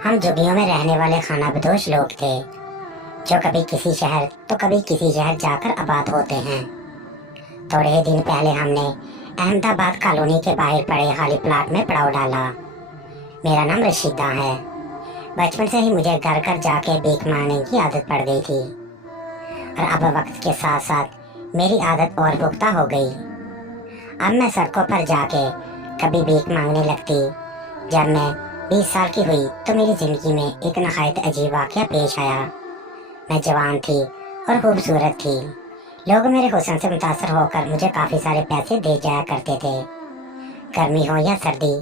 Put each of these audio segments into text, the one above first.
हम झुग्गियों में रहने वाले खानाबदोश लोग थे, जो कभी किसी शहर तो कभी किसी शहर जाकर आबाद होते हैं। थोड़े ही दिन पहले हमने अहमदाबाद कॉलोनी के बाहर पड़े खाली प्लाट में पड़ाव डाला। मेरा नाम रशीदा है। बचपन से ही मुझे घर घर जाके भीख मांगने की आदत पड़ गई थी और अब वक्त के साथ साथ मेरी आदत और पुख्ता हो गई। अब मैं सड़कों पर जाके कभी भीख मांगने लगती। जब मैं 20 साल की हुई तो मेरी जिंदगी में एक नहायत अजीब वाक़या पेश आया। मैं जवान थी और खूबसूरत थी। लोग मेरे हुस्न से मुतासर होकर मुझे काफ़ी सारे पैसे दे जाया करते थे। गर्मी हो या सर्दी,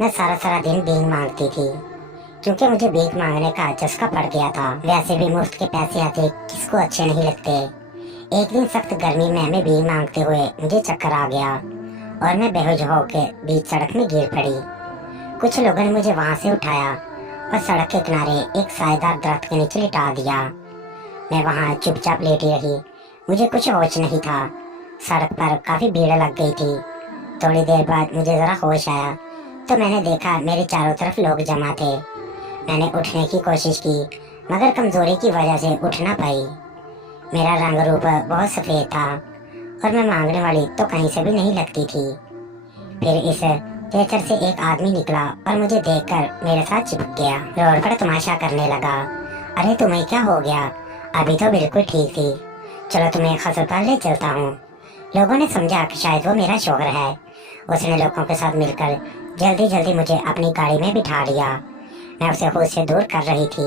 मैं सारा दिन भीख मांगती थी, क्योंकि मुझे भीख मांगने का चस्का पड़ गया था। वैसे भी मुफ्त के पैसे आते किसको अच्छे नहीं लगते। एक दिन सख्त गर्मी में मैं भीख मांगते हुए मुझे चक्कर आ गया और मैं बेहोश होकर बीच सड़क में गिर पड़ी। कुछ लोगों ने मुझे वहां से उठाया और सड़क के किनारे एक सायेदार दरख्त के नीचे लिटा दिया। मैं वहां चुपचाप लेटी रही। मुझे कुछ होश नहीं था। सड़क पर काफी भीड़ लग गई थी। थोड़ी देर बाद मुझे जरा होश आया तो मैंने देखा मेरे चारों तरफ लोग जमा थे। मैंने उठने की कोशिश की, मगर कमजोरी की वजह से उठ ना पाई। मेरा रंग रूप बहुत सफेद था और मैं मांगने वाली तो कहीं से भी नहीं लगती थी। फिर इस थिएटर से एक आदमी निकला और मुझे देखकर मेरे साथ चिपक गया। रोड पर तमाशा करने लगा। अरे तुम्हें क्या हो गया? अभी तो बिल्कुल ठीक थी। चलो तुम्हें अस्पताल ले चलता हूँ। लोगों ने समझा कि शायद वो मेरा शौहर है। उसने लोगों के साथ मिलकर जल्दी मुझे अपनी गाड़ी में बिठा लिया। मैं उसे होश से दूर कर रही थी,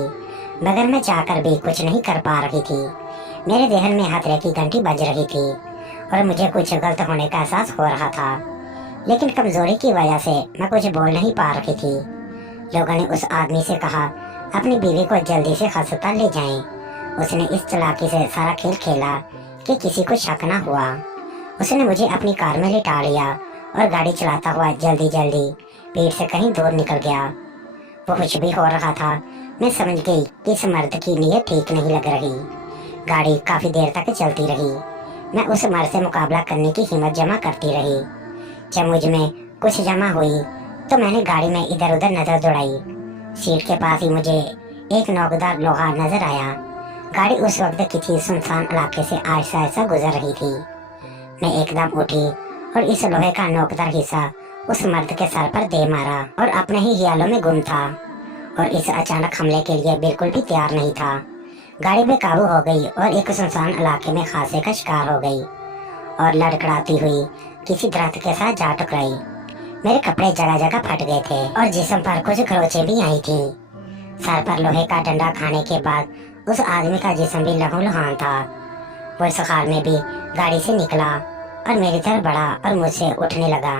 मगर मैं चाहकर भी कुछ नहीं कर पा रही थी। मेरे देहन में खतरे की घंटी बज रही थी और मुझे कुछ गलत होने का एहसास हो रहा था, लेकिन कमजोरी की वजह से मैं कुछ बोल नहीं पा रही थी। लोगों ने उस आदमी से कहा अपनी बीवी को जल्दी से अस्पताल ले जाएं। उसने इस चालाकी से सारा खेल खेला कि किसी को शक न हुआ। उसने मुझे अपनी कार में लिटा लिया और गाड़ी चलाता हुआ जल्दी भीड़ से कहीं दूर निकल गया। वो कुछ भी हो रहा था। मैं समझ गई कि इस मर्द की नीयत ठीक नहीं लग रही। गाड़ी काफी देर तक चलती रही। मैं उस मर्द से मुकाबला करने की हिम्मत जमा करती रही। जब मुझ में कुछ जमा हुई तो मैंने गाड़ी में इधर उधर नजर दौड़ाई। सीट के पास ही मुझे एक नोकदार लोहा नजर आया। गाड़ी उस वक्त किसी सुनसान इलाके से आहिस्ता गुजर रही थी। मैं एकदम उठी और इस लोहे का नोकदार हिस्सा उस मर्द के सर पर दे मारा और अपने ही ख्यालों में गुम था और इस अचानक हमले के लिए बिल्कुल भी तैयार नहीं था। गाड़ी बेकाबू हो गई और एक सुनसान इलाके में हादसे का शिकार हो गई और लड़खड़ाती हुई किसी दरख्त के साथ जा टकराई। मेरे कपड़े जगह फट गए थे और जिस्म पर कुछ खरोंचें भी आई थी। सर पर लोहे का डंडा खाने के बाद उस आदमी का जिस्म भी लहूलुहान था। वो इस खाल में भी गाड़ी से निकला और मेरी तरफ बढ़ा और मुझसे उठने लगा।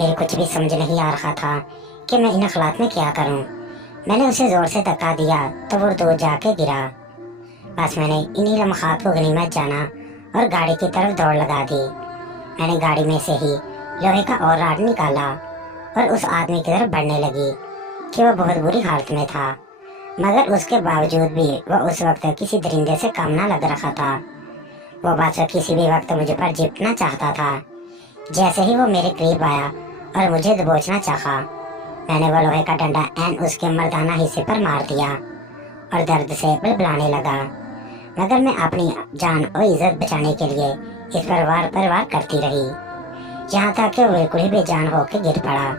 मेरे कुछ भी समझ नहीं आ रहा था कि मैं इन हालात में क्या करूं। मैंने उसे जोर से धक्का दिया तो वो दूर जाके गिरा। बस मैंने इन्हीं लम्हात को गनीमत जाना और गाड़ी की तरफ दौड़ लगा दी। मैंने गाड़ी में से ही लोहे का और राड निकाला और उस आदमी की तरफ बढ़ने लगी कि वह बहुत बुरी हालत में था, मगर उसके बावजूद भी वह उस वक्त किसी दरिंदे से कम ना लग रहा था। वो बस किसी भी वक्त मुझे पर जिपना चाहता था। जैसे ही वो मेरे करीब आया और मुझे दबोचना चाहा, मैंने वो लोहे का डंडा ऐन उसके मर्दाना हिस्से पर मार दिया और दर्द से बलबलाने लगा। मगर मैं अपनी जान और इज्जत बचाने के लिए इस पर वार करती रही, यहाँ तक कि वो बिल्कुल ही बेजान होकर गिर पड़ा।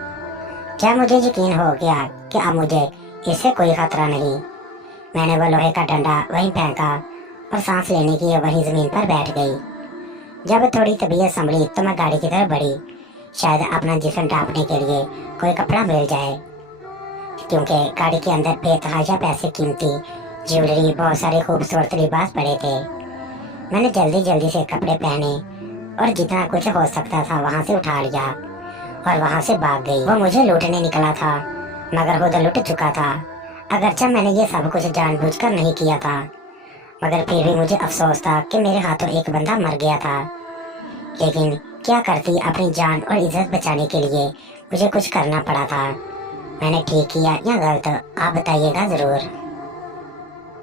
क्या मुझे यकीन हो गया कि अब मुझे इससे कोई खतरा नहीं। मैंने वो लोहे का डंडा वहीं फेंका और सांस लेने की वहीं जमीन पर बैठ गई। जब थोड़ी तबीयत संभली तो मैं गाड़ी की तरफ बढ़ी, शायद अपना जिस्म ढांपने के लिए कोई कपड़ा मिल जाए, क्योंकि गाड़ी के अंदर बेतहाशा पैसे, कीमती ज्वेलरी, बहुत सारे खूबसूरत लिबास पड़े थे। मैंने जल्दी से कपड़े पहने और जितना कुछ हो सकता था वहां से उठा लिया और वहां से भाग गई। वो मुझे लूटने निकला था, मगर खुद लुट चुका था। अगरचे मैंने ये सब कुछ जानबूझकर नहीं किया था, मगर फिर भी मुझे अफसोस था कि मेरे हाथों एक बंदा मर गया था। लेकिन क्या करती, अपनी जान और इज्जत बचाने के लिए मुझे कुछ करना पड़ा था। मैंने ठीक किया या गलत, आप बताइएगा जरूर।